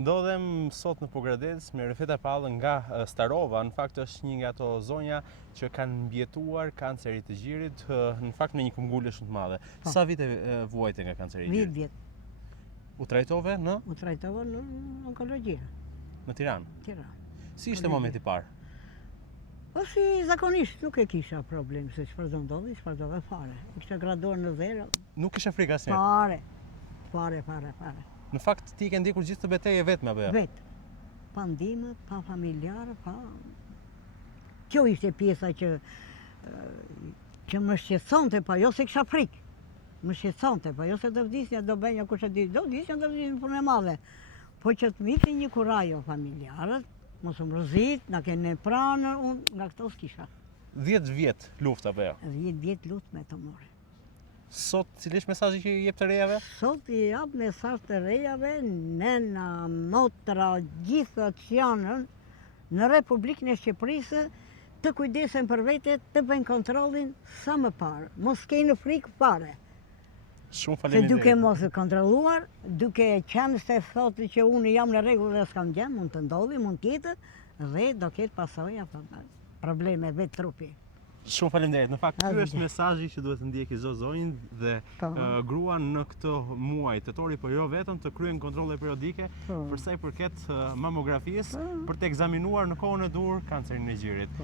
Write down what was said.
Ndodhem sot në Pogradec me Refeta Pallën nga Starova. Në fakt është një nga ato zonja që kanë mbjetuar kanceri të gjirit, në fakt me një këmbgulë shumë të madhe. Sa vite vuajte nga kanceri i gjirit? 10 vjet. U trajtove në? U trajtova në onkologji. Në Tiranë? Tiranë. Si ishte momenti i parë? Po si zakonisht nuk e kisha problem se çfarë do ndodhi, çfarë do fare. Kisha graduar në zero. Nuk kisha frikë asnjëherë? Fare. Në fakt ti ke ndjekur gjithë të betejë vetëm apo jo? Vetë. Pa ndihmë, pa familjar, pa... Kjo ishte pjesa që më shqetësonte, pa jo se kisha frikë. Më shqetësonte, pa jo se do vdisja, do bënja kush e di, do vdisja punë e madhe. Po që të viti një kurajo familjarët, mos u mrzit, na kene pranë, unë nga këto s'kisha. 10 vjet luftë apo jo? 10 vjet luftë me të mori. Sot cili është mesazhi që i jep të rejave? Sot i jap mesazh të rejave, nena, motra, gjithë që janë në Republikën e Shqipërisë të kujdesen për vete, të bëjnë kontrollin sa më parë. Mos keni frikë fare. Shumë Se faleminderit. duke mos e kontrolluar, duke qenë se thotë që unë jam në rregull dhe s'kam gjë, mund të ndodhi, mund të jetë dhe do ketë pasoja probleme vetë trupi. Shumë faleminderit. Në fakt ky është mesazhi që duhet të ndjeki çdo zonjë dhe gruan në këtë muaj tetori, por jo vetëm, të kryejnë kontrolle periodike për sa i përket mamografisë për të ekzaminuar në kohën e dur kancerin e gjirit.